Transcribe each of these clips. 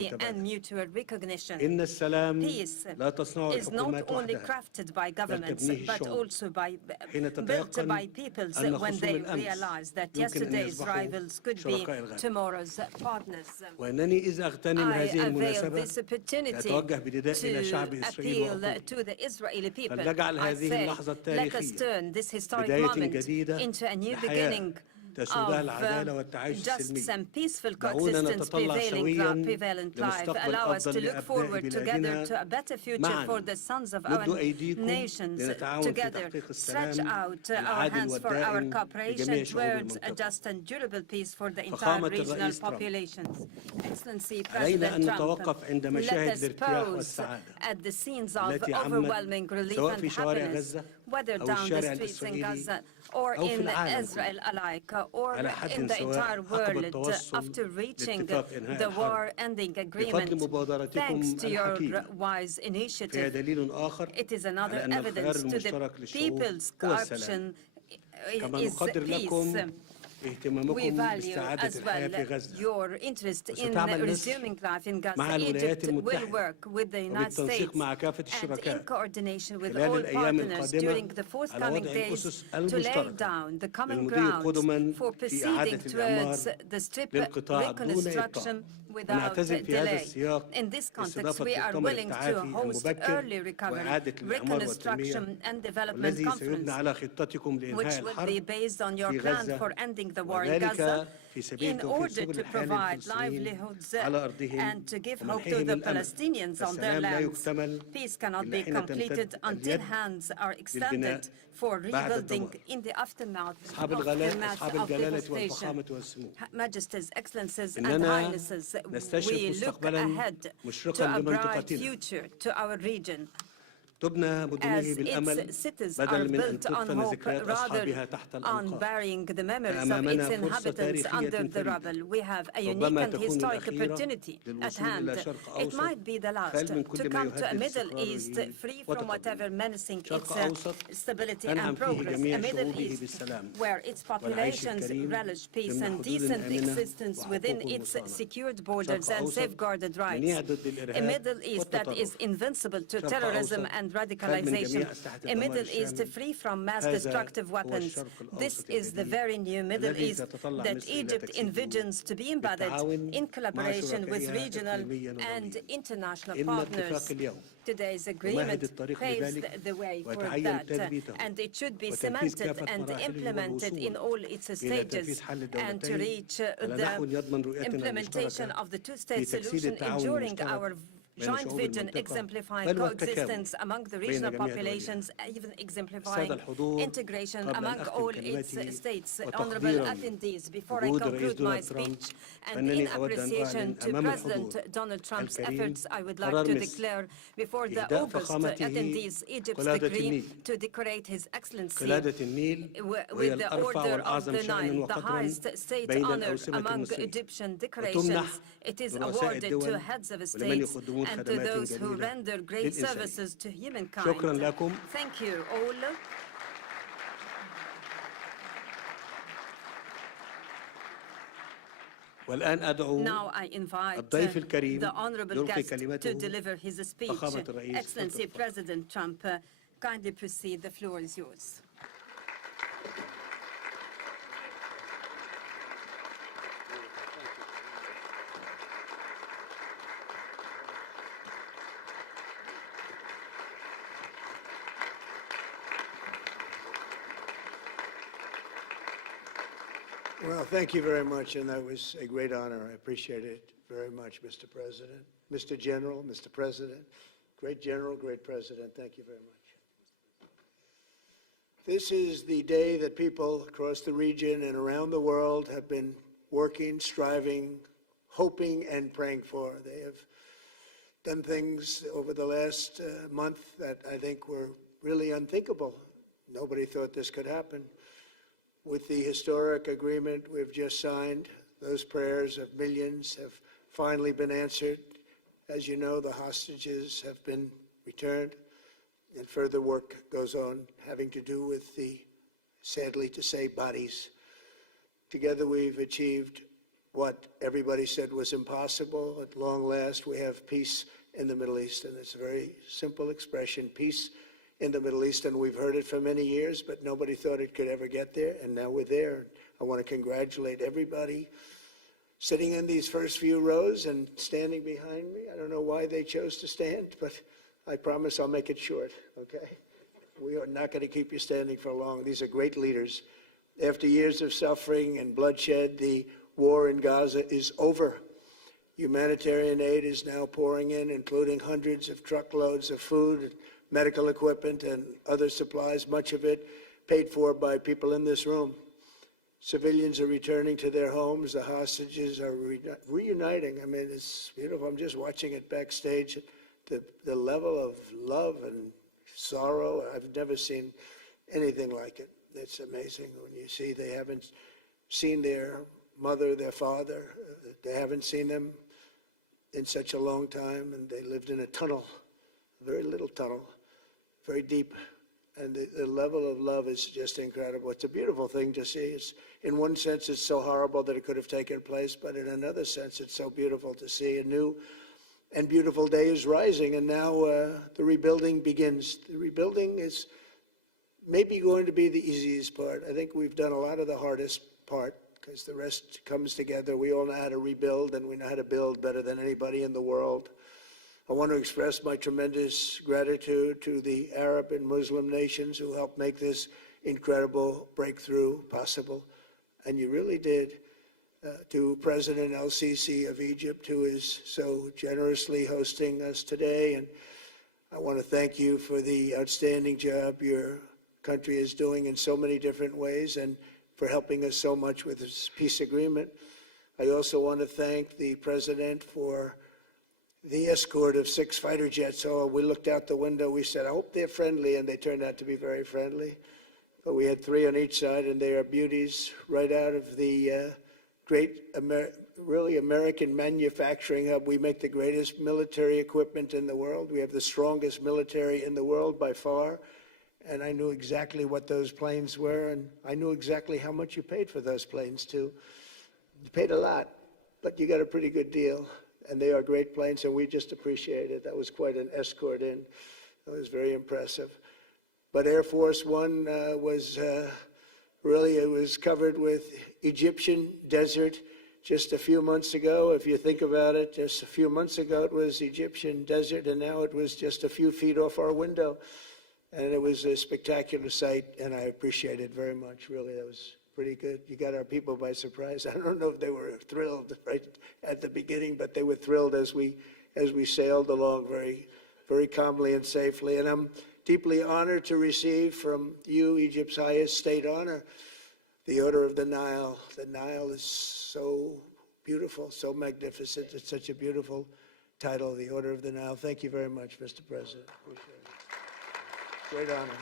and mutual recognition. Peace is not only crafted by governments, but also built by peoples when they realize that yesterday's rivals could be tomorrow's partners. I avail this opportunity to appeal to the Israeli people. I say, let us turn this historic moment into a new beginning of justice and peaceful coexistence prevalent life. Allow us to look forward together to a better future for the sons of our nations. Together, stretch out our hands for our cooperation towards a just and durable peace for the entire regional populations. Excellency President Trump, let us pause at the scenes of overwhelming relief and happiness, whether down the streets in Gaza or in Israel alike, or in the entire world, after reaching the war-ending agreement. Thanks to your wise initiative, it is another evidence to the people's corruption is peace. We value as well your interest in resuming life in Gaza. Egypt will work with the United States and in coordination with all partners during the forthcoming days to lay down the common ground for proceeding towards the strict reconstruction without delay. In this context, we are willing to host early recovery, reconstruction and development conference, which will be based on your plan for ending the war in Gaza in order to provide livelihoods and to give hope to the Palestinians on their lands. Peace cannot be completed until hands are extended for rebuilding in the aftermath of the devastation. Majesties, Excellencies, and Highnesses, we look ahead to a bright future to our region, as its cities are built on hope rather on burying the memories of its inhabitants under the rubble. We have a unique and historic opportunity at hand. It might be the last to come to a Middle East free from whatever menacing its stability and progress, a Middle East where its populations relish peace and decent existence within its secured borders and safeguarded rights, a Middle East that is invincible to terrorism and radicalization, a Middle East free from mass destructive weapons. This is the very new Middle East that Egypt envisions to be embedded in collaboration with regional and international partners. Today's agreement paves the way for that, and it should be cemented and implemented in all its stages, and to reach the implementation of the two-state solution enduring our joint vision exemplifying coexistence among the regional populations, even exemplifying integration among all its states. Honorable attendees, before I conclude my speech, and in appreciation to President Donald Trump's efforts, I would like to declare before the August attendees Egypt's decree to decorate His Excellency with the Order of the Nile, the highest state honor among Egyptian decorations. It is awarded to heads of states and to those who render great services to humankind. Thank you all. Now I invite the honorable guest to deliver his speech. Excellency President Trump, kindly proceed. The floor is yours. Well, thank you very much, and that was a great honor. I appreciate it very much, Mr. President. Mr. General, Mr. President, great General, great President, thank you very much. This is the day that people across the region and around the world have been working, striving, hoping, and praying for. They have done things over the last month that I think were really unthinkable. Nobody thought this could happen. With the historic agreement we've just signed, those prayers of millions have finally been answered. As you know, the hostages have been returned, and further work goes on having to do with the, sadly to say, bodies. Together we've achieved what everybody said was impossible. At long last, we have peace in the Middle East, and it's a very simple expression, peace in the Middle East, and we've heard it for many years, but nobody thought it could ever get there, and now we're there. I want to congratulate everybody sitting in these first few rows and standing behind me. I don't know why they chose to stand, but I promise I'll make it short, okay? We are not going to keep you standing for long. These are great leaders. After years of suffering and bloodshed, the war in Gaza is over. Humanitarian aid is now pouring in, including hundreds of truckloads of food, medical equipment, and other supplies, much of it paid for by people in this room. Civilians are returning to their homes. The hostages are reuniting. I mean, it's beautiful. I'm just watching it backstage. The level of love and sorrow, I've never seen anything like it. It's amazing when you see they haven't seen their mother, their father. They haven't seen them in such a long time, and they lived in a tunnel, a very little tunnel, very deep. And the level of love is just incredible. It's a beautiful thing to see. In one sense, it's so horrible that it could have taken place, but in another sense, it's so beautiful to see. A new and beautiful day is rising, and now the rebuilding begins. The rebuilding is maybe going to be the easiest part. I think we've done a lot of the hardest part, because the rest comes together. We all know how to rebuild, and we know how to build better than anybody in the world. I want to express my tremendous gratitude to the Arab and Muslim nations who helped make this incredible breakthrough possible. And you really did. To President El-Sisi of Egypt, who is so generously hosting us today. And I want to thank you for the outstanding job your country is doing in so many different ways, and for helping us so much with this peace agreement. I also want to thank the President for the escort of 6 fighter jets. Oh, we looked out the window, we said, I hope they're friendly, and they turned out to be very friendly. But we had 3 on each side, and they are beauties right out of the great, really American manufacturing hub. We make the greatest military equipment in the world. We have the strongest military in the world by far. And I knew exactly what those planes were, and I knew exactly how much you paid for those planes, too. You paid a lot, but you got a pretty good deal. And they are great planes, and we just appreciate it. That was quite an escort in. That was very impressive. But Air Force One was really, it was covered with Egyptian desert just a few months ago. If you think about it, just a few months ago it was Egyptian desert, and now it was just a few feet off our window. And it was a spectacular sight, and I appreciate it very much. Really, that was pretty good. You got our people by surprise. I don't know if they were thrilled right at the beginning, but they were thrilled as we sailed along very, very calmly and safely. And I'm deeply honored to receive from you, Egypt's highest state honor, the Order of the Nile. The Nile is so beautiful, so magnificent. It's such a beautiful title, the Order of the Nile. Thank you very much, Mr. President. Appreciate it. Great honor.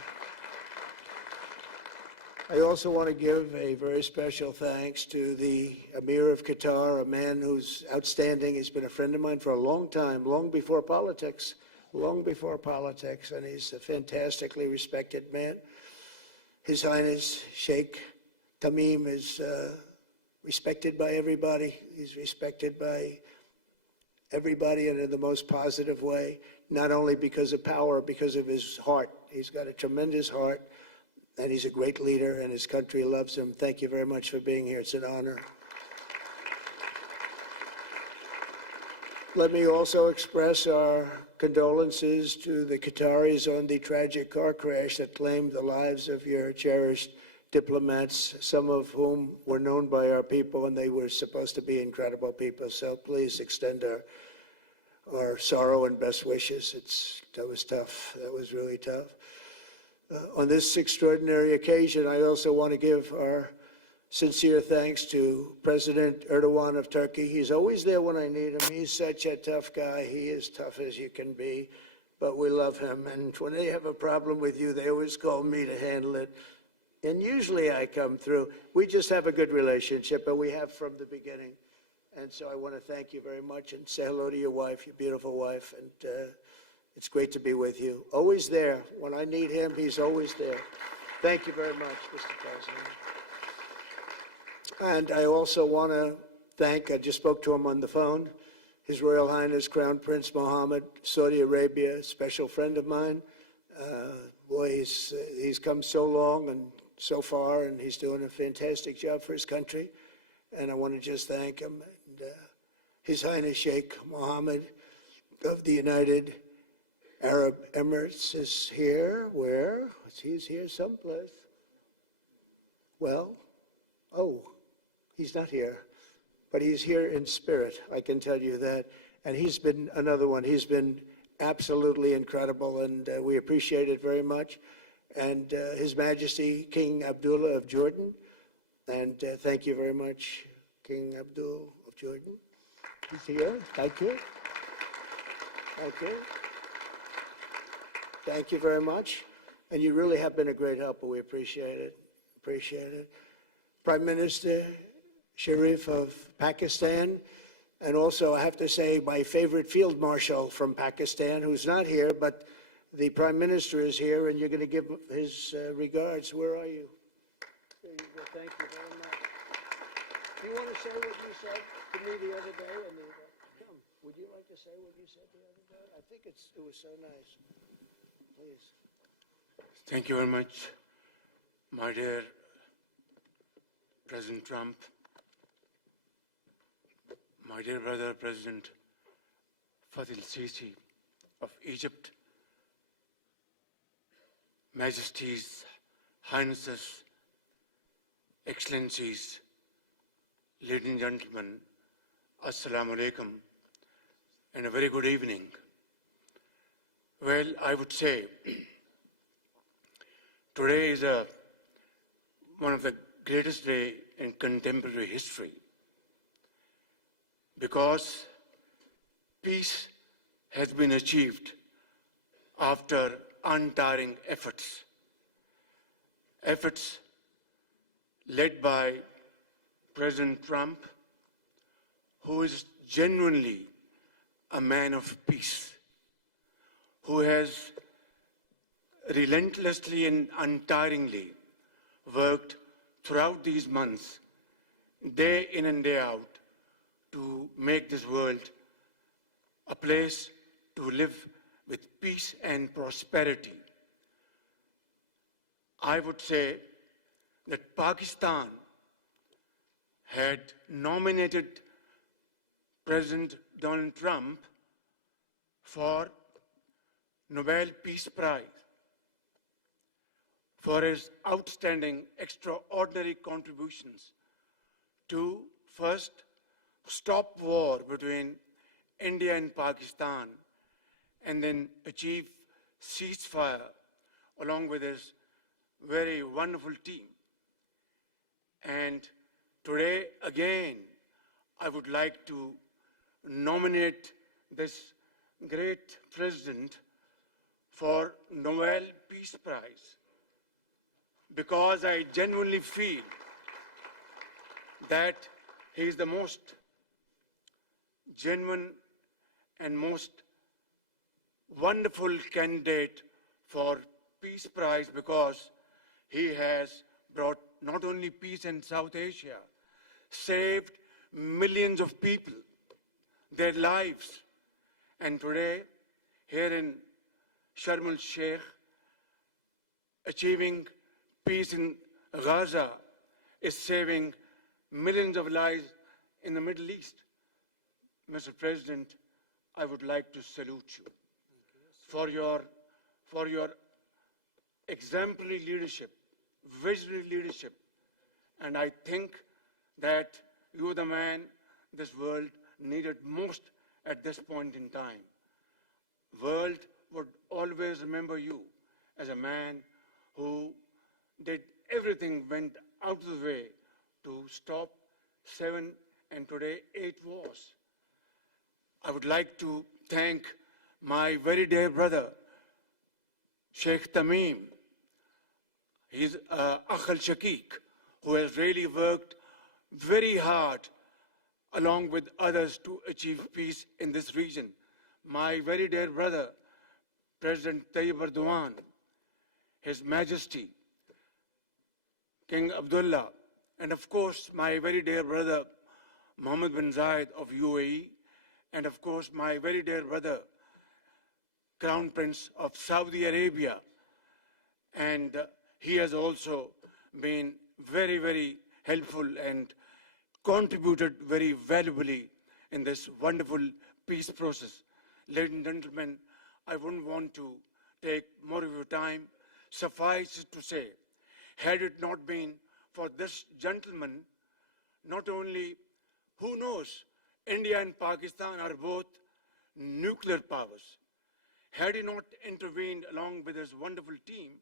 I also want to give a very special thanks to the Emir of Qatar, a man who's outstanding. He's been a friend of mine for a long time, long before politics, and he's a fantastically respected man. His Highness Sheikh Tamim is respected by everybody. He's respected by everybody, and in the most positive way, not only because of power, because of his heart. He's got a tremendous heart, and he's a great leader, and his country loves him. Thank you very much for being here. It's an honor. Let me also express our condolences to the Qataris on the tragic car crash that claimed the lives of your cherished diplomats, some of whom were known by our people, and they were supposed to be incredible people. So please extend our sorrow and best wishes. That was tough. That was really tough. On this extraordinary occasion, I also want to give our sincere thanks to President Erdogan of Turkey. He's always there when I need him. He's such a tough guy. He is tough as you can be, but we love him. And when they have a problem with you, they always call me to handle it. And usually I come through. We just have a good relationship, and we have from the beginning. And so I want to thank you very much and say hello to your wife, your beautiful wife. And it's great to be with you. Always there. When I need him, he's always there. Thank you very much, Mr. President. And I also want to thank, I just spoke to him on the phone, His Royal Highness Crown Prince Mohammed, Saudi Arabia, a special friend of mine. Boy, he's come so long and so far, and he's doing a fantastic job for his country. And I want to just thank him. And, His Highness Sheikh Mohammed of the United Arab Emirates is here. Where? He's here someplace. Well, oh, he's not here. But he's here in spirit, I can tell you that. And he's been another one. He's been absolutely incredible, and we appreciate it very much. And His Majesty King Abdullah of Jordan. And thank you very much, King Abdul of Jordan. He's here. Thank you. Thank you. Thank you very much. And you really have been a great help, we appreciate it. Appreciate it. Prime Minister Sharif of Pakistan, and also I have to say my favorite Field Marshal from Pakistan, who's not here, but the Prime Minister is here, and you're going to give his regards. Where are you? There you go. Thank you very much. Do you want to say what you said to me the other day? Come, would you like to say what you said the other day? I think it was so nice. Please. Thank you very much, my dear President Trump, my dear brother President Fatil Sisi of Egypt, Majesties, Highnesses, Excellencies, ladies and gentlemen, Assalamu alaikum, and a very good evening. Well, I would say today is one of the greatest days in contemporary history, because peace has been achieved after untiring efforts led by President Trump, who is genuinely a man of peace, who has relentlessly and untiringly worked throughout these months, day in and day out, to make this world a place to live with peace and prosperity. I would say that Pakistan had nominated President Donald Trump for Nobel Peace Prize for his outstanding, extraordinary contributions to first stop war between India and Pakistan, and then achieve ceasefire along with his very wonderful team. And today, again, I would like to nominate this great president for Nobel Peace Prize, because I genuinely feel that he is the most genuine and most wonderful candidate for Peace Prize, because he has brought not only peace in South Asia, saved millions of people, their lives. And today, here in Sharm el-Sheikh, achieving peace in Gaza is saving millions of lives in the Middle East. Mr. President, I would like to salute you for your exemplary leadership, visionary leadership. And I think that you're the man this world needed most at this point in time. World would always remember you as a man who did everything, went out of the way to stop 7 and today 8 wars. I would like to thank my very dear brother, Sheikh Tamim. He's Akh al-Shakik, who has really worked very hard along with others to achieve peace in this region. My very dear brother, President Tayyip Erdogan, His Majesty, King Abdullah, and of course my very dear brother, Mohammed bin Zayed of UAE, and of course my very dear brother, Crown Prince of Saudi Arabia. And he has also been very, very helpful and contributed very valuably in this wonderful peace process. Ladies and gentlemen, I wouldn't want to take more of your time. Suffice it to say, had it not been for this gentleman, not only, who knows, India and Pakistan are both nuclear powers. Had he not intervened along with his wonderful team,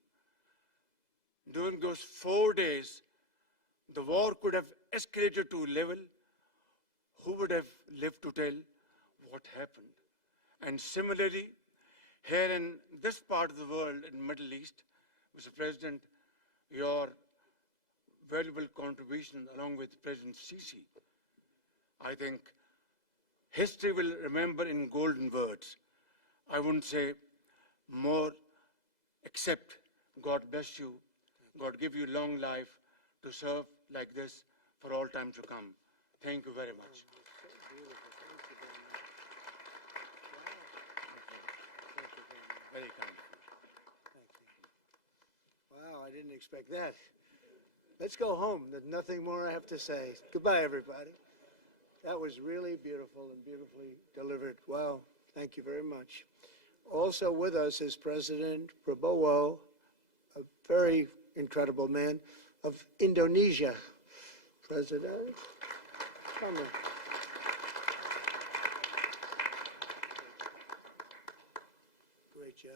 during those 4 days, the war could have escalated to a level. Who would have lived to tell what happened? And similarly, here in this part of the world, in the Middle East, Mr. President, your valuable contribution along with President Sisi, I think history will remember in golden words. I wouldn't say more, except God bless you, God give you long life to serve like this for all time to come. Thank you very much. Very kind. Wow, I didn't expect that. Let's go home. There's nothing more I have to say. Goodbye, everybody. That was really beautiful and beautifully delivered. Wow, thank you very much. Also with us is President Prabowo, a very incredible man, of Indonesia. President, come on. Great job.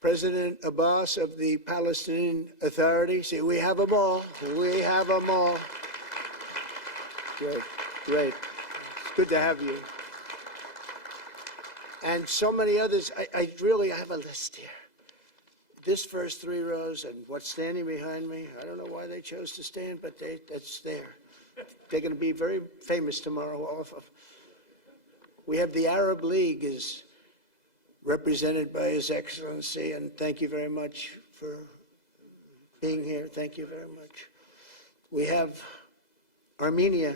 President Abbas of the Palestinian Authority. See, we have them all. We have them all. Good, great. It's good to have you. And so many others. I really have a list here. This first 3 rows and what's standing behind me, I don't know why they chose to stand, but that's there. They're going to be very famous tomorrow. We have the Arab League is represented by His Excellency, and thank you very much for being here. Thank you very much. We have Armenia,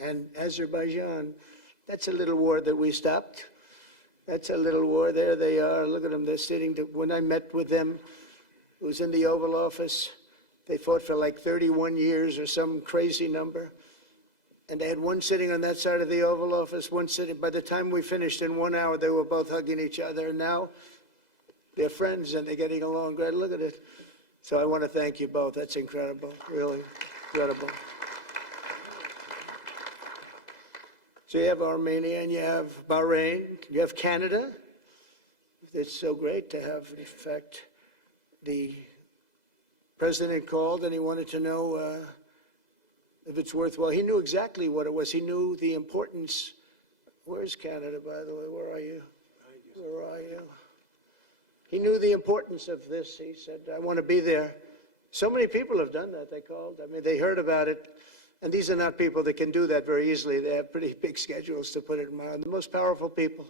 and Azerbaijan. That's a little war that we stopped. That's a little war. There they are. Look at them. They're sitting. When I met with them, it was in the Oval Office. They fought for like 31 years or some crazy number. And they had one sitting on that side of the Oval Office, one sitting. By the time we finished in 1 hour, they were both hugging each other. And now they're friends and they're getting along great. Look at it. So I want to thank you both. That's incredible. Really incredible. So you have Armenia and you have Bahrain, you have Canada. It's so great to have, in fact, the president called and he wanted to know if it's worthwhile. He knew exactly what it was. He knew the importance. Where's Canada, by the way? Where are you? Where are you? He knew the importance of this. He said, I want to be there. So many people have done that. They called. I mean, they heard about it. And these are not people that can do that very easily. They have pretty big schedules to put it in. The most powerful people.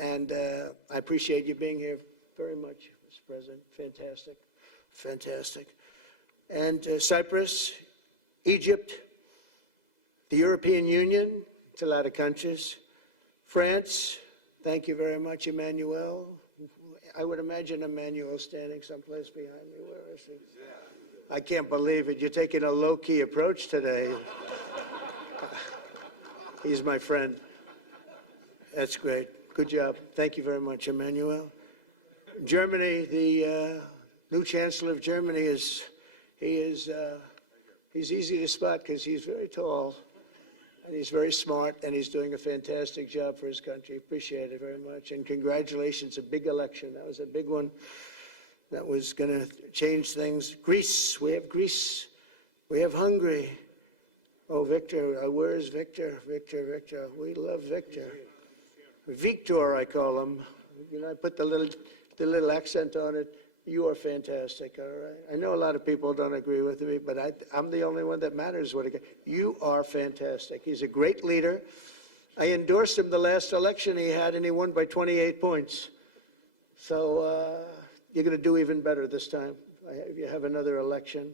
And I appreciate you being here very much, Mr. President. Fantastic. Fantastic. And Cyprus, Egypt, the European Union, it's a lot of countries. France, thank you very much, Emmanuel. I would imagine Emmanuel standing someplace behind me. Where is he? I can't believe it. You're taking a low-key approach today. He's my friend. That's great. Good job. Thank you very much, Emmanuel. Germany, the new Chancellor of Germany he's easy to spot because he's very tall and he's very smart and he's doing a fantastic job for his country. Appreciate it very much. And congratulations, a big election. That was a big one. That was going to change things. Greece, we have Greece. We have Hungary. Oh, Victor, where's Victor? Victor. We love Victor. Victor, I call him. You know, I put the little accent on it. You are fantastic, all right? I know a lot of people don't agree with me, but I'm the only one that matters. You are fantastic. He's a great leader. I endorsed him the last election he had, and he won by 28 points. So, you're going to do even better this time. You have another election,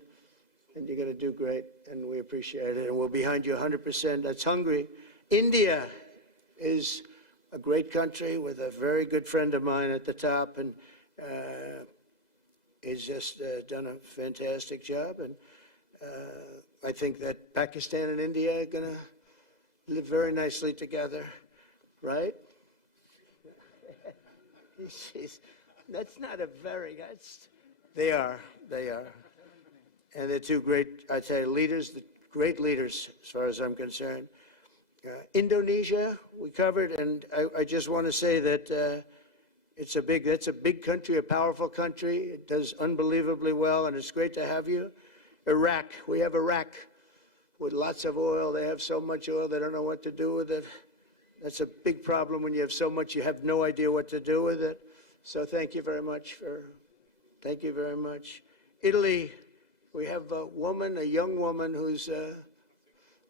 and you're going to do great, and we appreciate it, and we're behind you 100%. That's Hungary. India is a great country with a very good friend of mine at the top, and he's just done a fantastic job. And I think that Pakistan and India are going to live very nicely together, right? That's not a very, they are. And they're two great, I tell you, leaders, great leaders as far as I'm concerned. Indonesia, we covered, and I just want to say that that's a big country, a powerful country. It does unbelievably well, and it's great to have you. Iraq, we have Iraq with lots of oil. They have so much oil, they don't know what to do with it. That's a big problem when you have so much, you have no idea what to do with it. So thank you very much thank you very much. Italy, we have a young woman who's,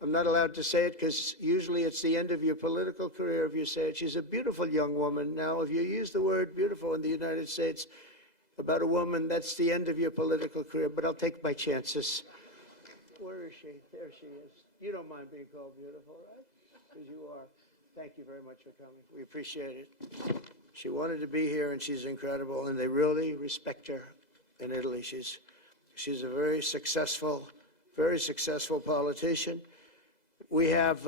I'm not allowed to say it because usually it's the end of your political career if you say it. She's a beautiful young woman. Now, if you use the word beautiful in the United States about a woman, that's the end of your political career, but I'll take my chances. Where is she? There she is. You don't mind being called beautiful, right? Because you are. Thank you very much for coming. We appreciate it. She wanted to be here, and she's incredible, and they really respect her in Italy. She's a very successful politician. We have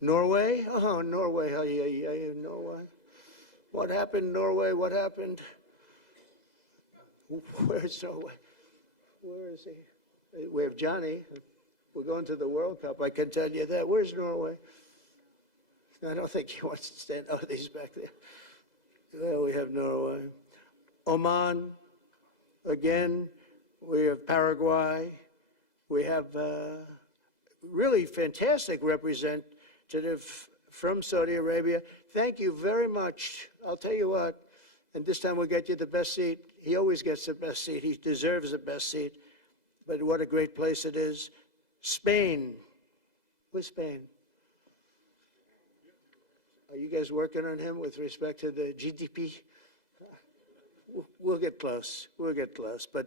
Norway. Oh, Norway. Norway. What happened, Norway? What happened? Where's Norway? Where is he? We have Johnny. We're going to the World Cup. I can tell you that. Where's Norway? I don't think he wants to stand. Oh, he's back there. There we have Norway. Oman. Again, we have Paraguay. We have really fantastic representative from Saudi Arabia. Thank you very much. I'll tell you what, and this time we'll get you the best seat. He always gets the best seat. He deserves the best seat. But what a great place it is. Spain. Where's Spain? Are you guys working on him with respect to the GDP? We'll get close. We'll get close. But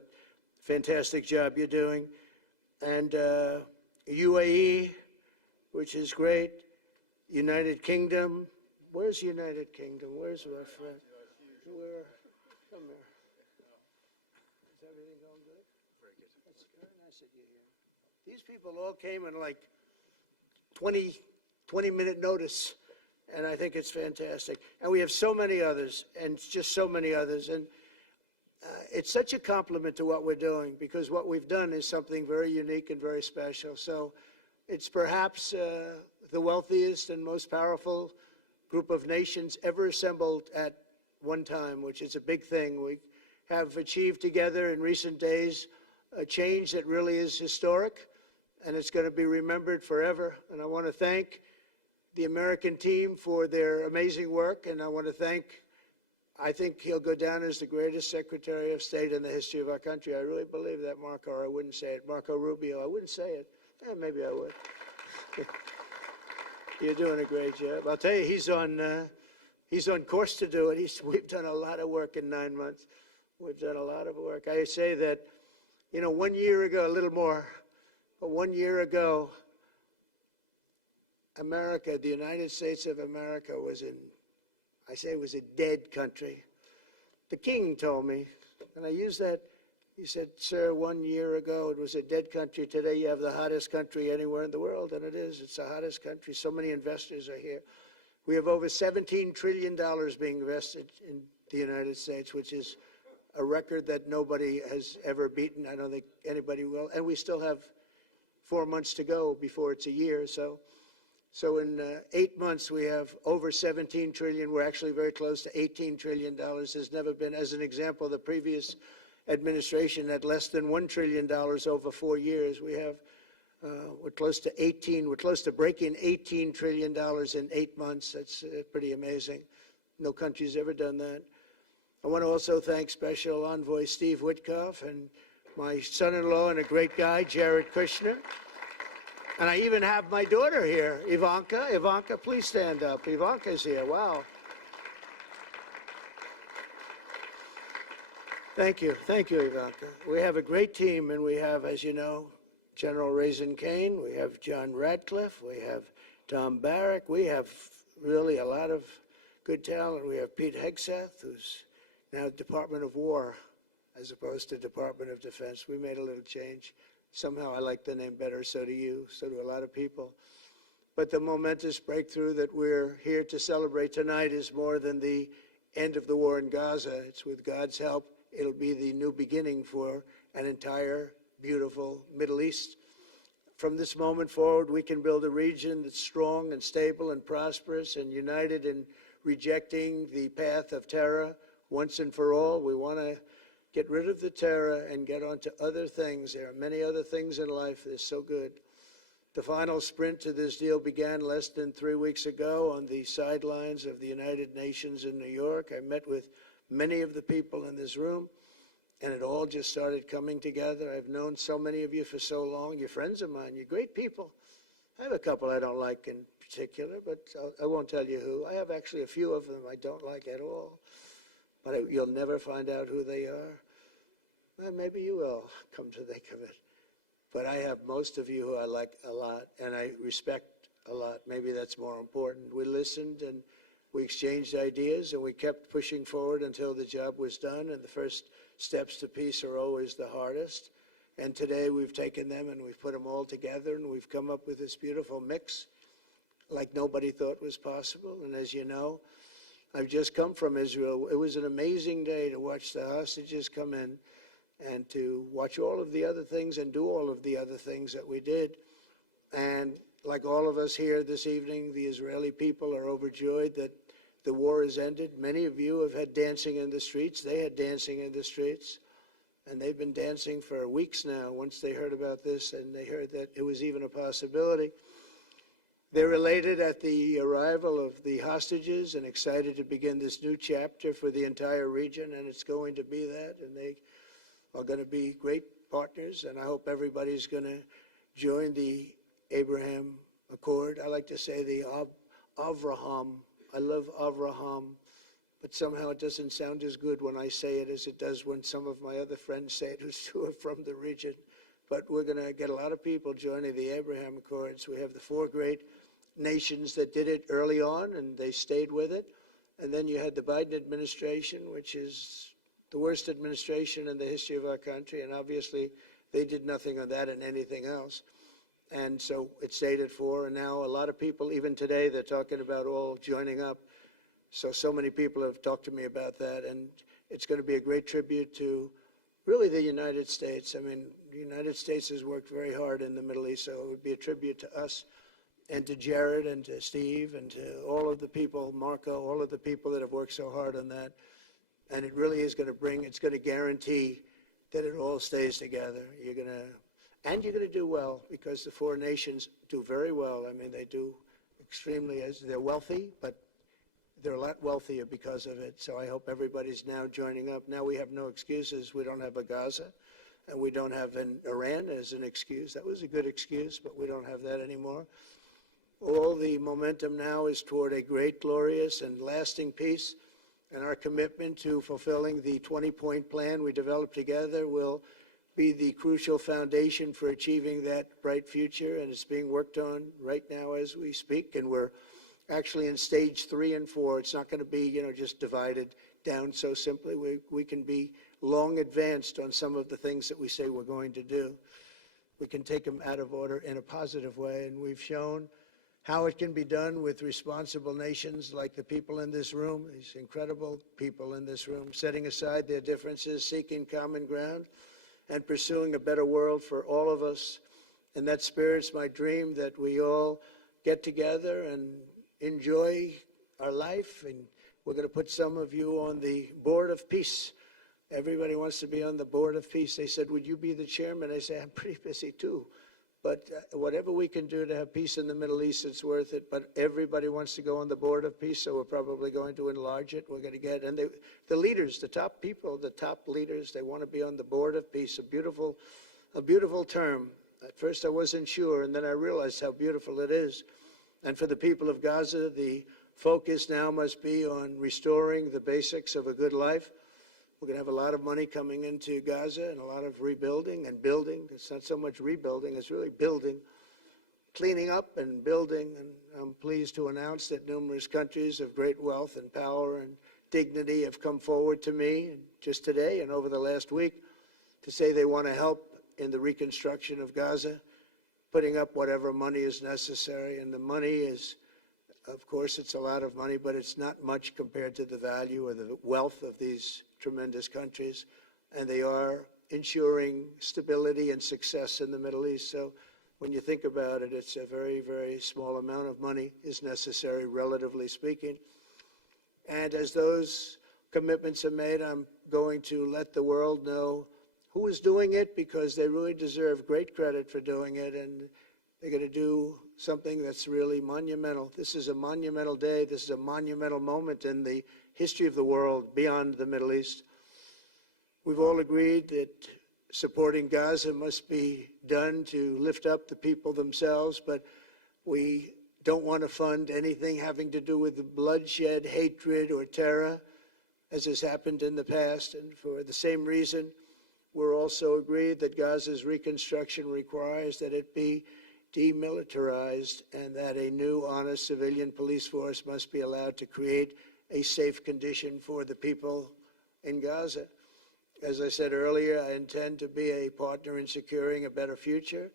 fantastic job you're doing. And UAE, which is great. United Kingdom. Where's United Kingdom? Where's our friend? Come here. Is everything going good? Very good. That's very nice that you're here. These people all came in like 20-minute notice, and I think it's fantastic. And we have so many others, and just so many others. And it's such a compliment to what we're doing, because what we've done is something very unique and very special. So it's perhaps the wealthiest and most powerful group of nations ever assembled at one time, which is a big thing. We have achieved together in recent days a change that really is historic, and it's going to be remembered forever. And I want to thank the American team for their amazing work, and I want to thank, I think he'll go down as the greatest Secretary of State in the history of our country. I really believe that, Marco, or I wouldn't say it. Marco Rubio, I wouldn't say it. Maybe I would. You're doing a great job. I'll tell you, he's on course to do it. We've done a lot of work in 9 months. We've done a lot of work. I say that, 1 year ago, a little more, but 1 year ago, America, the United States of America was it was a dead country. The king told me, and I use that, he said, sir, 1 year ago it was a dead country. Today you have the hottest country anywhere in the world, and it is. It's the hottest country. So many investors are here. We have over $17 trillion being invested in the United States, which is a record that nobody has ever beaten. I don't think anybody will. And we still have 4 months to go before it's a year. So in 8 months, we have over 17 trillion. We're actually very close to $18 trillion. There's never been, as an example, the previous administration had less than $1 trillion over 4 years. We have, we're close to breaking $18 trillion in 8 months. That's pretty amazing. No country's ever done that. I want to also thank Special Envoy Steve Witkoff and my son-in-law and a great guy, Jared Kushner. And I even have my daughter here, Ivanka. Ivanka, please stand up. Ivanka's here. Wow. Thank you. Thank you, Ivanka. We have a great team, and we have, as you know, General Raisin Kane, we have John Radcliffe, we have Tom Barrack, we have really a lot of good talent. We have Pete Hegseth, who's now Department of War as opposed to Department of Defense. We made a little change. Somehow I like the name better, so do you, so do a lot of people. But the momentous breakthrough that we're here to celebrate tonight is more than the end of the war in Gaza. It's with God's help, it'll be the new beginning for an entire beautiful Middle East. From this moment forward, we can build a region that's strong and stable and prosperous and united in rejecting the path of terror once and for all. We want to get rid of the terror and get on to other things. There are many other things in life that are so good. The final sprint to this deal began less than 3 weeks ago on the sidelines of the United Nations in New York. I met with many of the people in this room, and it all just started coming together. I've known so many of you for so long. You're friends of mine. You're great people. I have a couple I don't like in particular, but I won't tell you who. I have actually a few of them I don't like at all, but you'll never find out who they are. Well, maybe you will, come to think of it. But I have most of you who I like a lot, and I respect a lot. Maybe that's more important. We listened, and we exchanged ideas, and we kept pushing forward until the job was done, and the first steps to peace are always the hardest. And today we've taken them, and we've put them all together, and we've come up with this beautiful mix like nobody thought was possible. And as you know, I've just come from Israel. It was an amazing day to watch the hostages come in and to watch all of the other things and do all of the other things that we did. And like all of us here this evening, the Israeli people are overjoyed that the war has ended. Many of you have had dancing in the streets. They had dancing in the streets. And they've been dancing for weeks now once they heard about this and they heard that it was even a possibility. They're elated at the arrival of the hostages and excited to begin this new chapter for the entire region, and it's going to be that. And they are going to be great partners, and I hope everybody's going to join the Abraham Accord. I like to say the Avraham. I love Avraham, but somehow it doesn't sound as good when I say it as it does when some of my other friends say it who are from the region. But we're going to get a lot of people joining the Abraham Accords. We have the 4 great nations that did it early on, and they stayed with it. And then you had the Biden administration, which is the worst administration in the history of our country, and obviously they did nothing on that and anything else. And so it stayed at 4, and now a lot of people, even today, they're talking about all joining up. So many people have talked to me about that, and it's going to be a great tribute to really the United States. I mean, the United States has worked very hard in the Middle East, so it would be a tribute to us and to Jared and to Steve and to all of the people, Marco, all of the people that have worked so hard on that. And it really is going to it's going to guarantee that it all stays together. You're going to do well, because the 4 nations do very well. I mean, they do extremely, as they're wealthy, but they're a lot wealthier because of it. So I hope everybody's now joining up. Now we have no excuses. We don't have a Gaza, and we don't have an Iran as an excuse. That was a good excuse, but we don't have that anymore. All the momentum now is toward a great, glorious, and lasting peace. And our commitment to fulfilling the 20-point plan we developed together will be the crucial foundation for achieving that bright future. And it's being worked on right now as we speak. And we're actually in stage 3 and 4. It's not going to be, just divided down so simply. We can be long advanced on some of the things that we say we're going to do. We can take them out of order in a positive way. And we've shown how it can be done with responsible nations like the people in this room, these incredible people in this room, setting aside their differences, seeking common ground, and pursuing a better world for all of us. And that spirit's my dream, that we all get together and enjoy our life. And we're going to put some of you on the Board of Peace. Everybody wants to be on the Board of Peace. They said, would you be the chairman? I say, I'm pretty busy too. But whatever we can do to have peace in the Middle East, it's worth it. But everybody wants to go on the Board of Peace, so we're probably going to enlarge it. We're going to get, and the leaders, the top people, the top leaders, they want to be on the Board of Peace. A beautiful term. At first I wasn't sure, and then I realized how beautiful it is. And for the people of Gaza, the focus now must be on restoring the basics of a good life. We're going to have a lot of money coming into Gaza and a lot of rebuilding and building. It's not so much rebuilding, it's really building, cleaning up and building. And I'm pleased to announce that numerous countries of great wealth and power and dignity have come forward to me just today and over the last week to say they want to help in the reconstruction of Gaza, putting up whatever money is necessary. And the money is, of course, it's a lot of money, but it's not much compared to the value or the wealth of these tremendous countries. And they are ensuring stability and success in the Middle East. So when you think about it, it's a very, very small amount of money is necessary, relatively speaking. And as those commitments are made, I'm going to let the world know who is doing it, because they really deserve great credit for doing it. And they're going to do something that's really monumental. This is a monumental day. This is a monumental moment in the history of the world beyond the Middle East. We've all agreed that supporting Gaza must be done to lift up the people themselves, but we don't want to fund anything having to do with bloodshed, hatred, or terror, as has happened in the past. And for the same reason, we're also agreed that Gaza's reconstruction requires that it be demilitarized and that a new, honest civilian police force must be allowed to create a safe condition for the people in Gaza. As I said earlier, I intend to be a partner in securing a better future.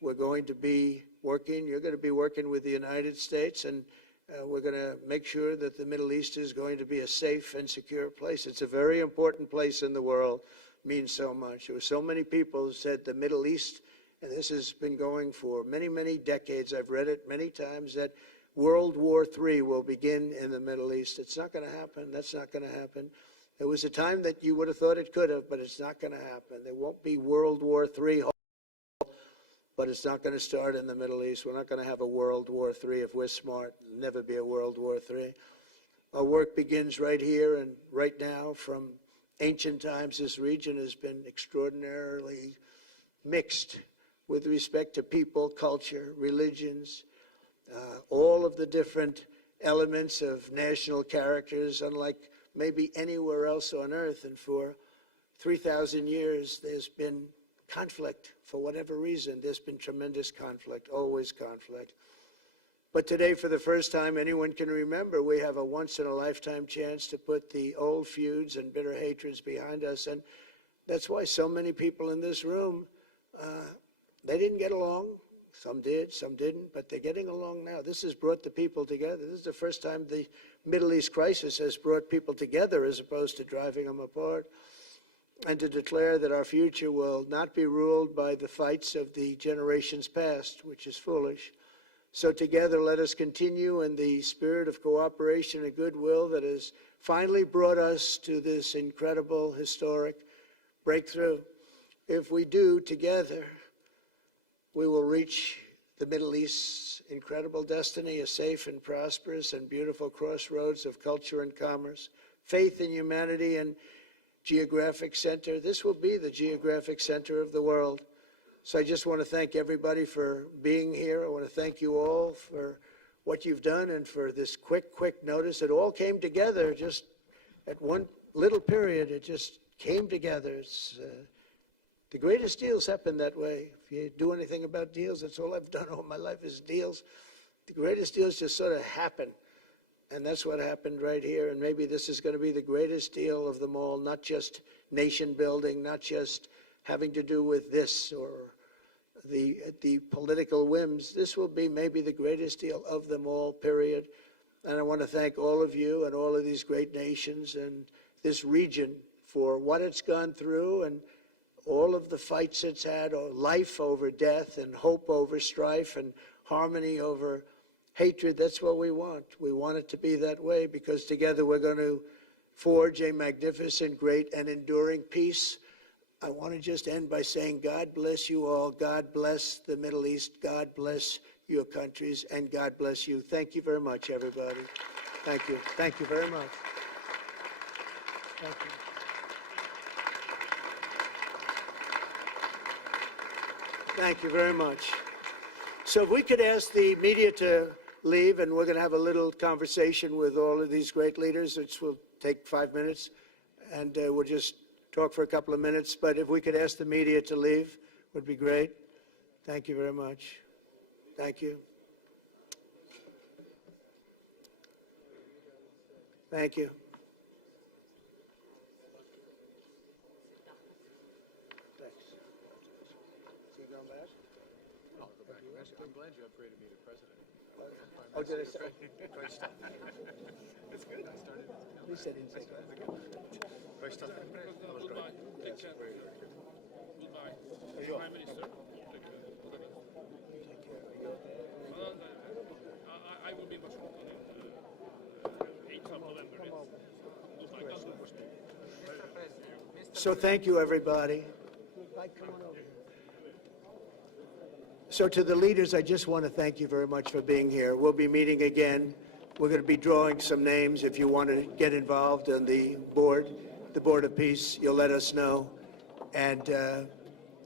We're going to be working, you're going to be working with the United States, and we're going to make sure that the Middle East is going to be a safe and secure place. It's a very important place in the world, means so much. There were so many people who said the Middle East, and this has been going for many, many decades, I've read it many times, that World War III will begin in the Middle East. It's not going to happen. That's not going to happen. There was a time that you would have thought it could have, but it's not going to happen. There won't be World War III, but it's not going to start in the Middle East. We're not going to have a World War III if we're smart. There'll never be a World War III. Our work begins right here and right now. From ancient times, this region has been extraordinarily mixed with respect to people, culture, religions, all of the different elements of national characters, unlike maybe anywhere else on earth. And for 3,000 years, there's been conflict. For whatever reason, there's been tremendous conflict, always conflict. But today, for the first time anyone can remember, we have a once-in-a-lifetime chance to put the old feuds and bitter hatreds behind us. And that's why so many people in this room, they didn't get along. Some did, some didn't, but they're getting along now. This has brought the people together. This is the first time the Middle East crisis has brought people together as opposed to driving them apart. And to declare that our future will not be ruled by the fights of the generations past, which is foolish. So together, let us continue in the spirit of cooperation and goodwill that has finally brought us to this incredible, historic breakthrough. If we do together, we will reach the Middle East's incredible destiny, a safe and prosperous and beautiful crossroads of culture and commerce, faith in humanity and geographic center. This will be the geographic center of the world. So I just want to thank everybody for being here. I want to thank you all for what you've done and for this quick notice. It all came together just at one little period. It just came together. It's, the greatest deals happen that way. If you do anything about deals, that's all I've done all my life is deals. The greatest deals just sort of happen. And that's what happened right here. And maybe this is going to be the greatest deal of them all, not just nation building, not just having to do with this or the political whims. This will be maybe the greatest deal of them all, period. And I want to thank all of you and all of these great nations and this region for what it's gone through and all of the fights it's had, or life over death and hope over strife and harmony over hatred. That's what we want. We want it to be that way because together we're going to forge a magnificent, great, and enduring peace. I want to just end by saying God bless you all. God bless the Middle East. God bless your countries, and God bless you. Thank you very much, everybody. Thank you. Thank you very much. Thank you. Thank you very much. So if we could ask the media to leave, and we're going to have a little conversation with all of these great leaders, which will take 5 minutes. and we'll just talk for a couple of minutes. But if we could ask the media to leave, would be great. Thank you very much. Thank you. Thank you. Thanks. So you going back? I'll go back. I'm glad you upgraded me to president. Oh, did I say? It's good. I started. He said he didn't say that. Goodbye. Take care. Goodbye. Prime Minister. Take care. I will be in Washington in 8th of November. Goodbye. So thank you, everybody. So to the leaders, I just want to thank you very much for being here. We'll be meeting again. We're going to be drawing some names. If you want to get involved in the Board of Peace, you'll let us know. And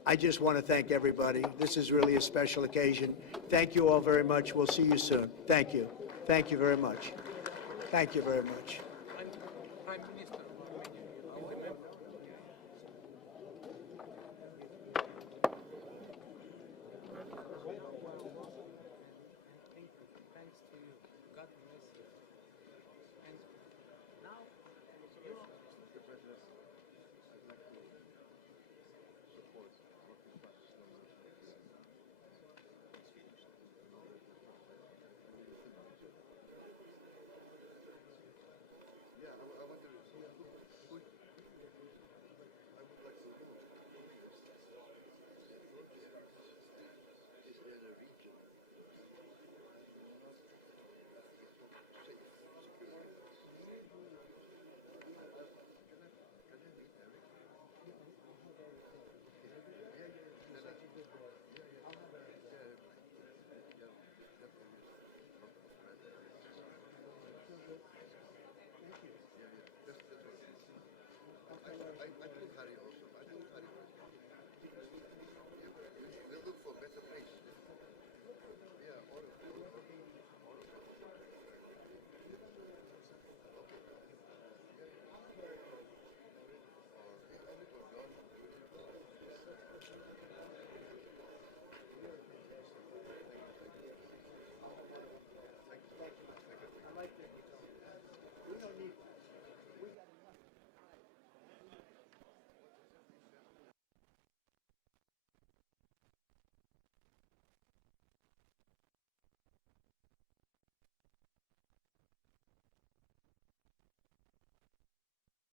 I just want to thank everybody. This is really a special occasion. Thank you all very much. We'll see you soon. Thank you. Thank you very much. Thank you very much.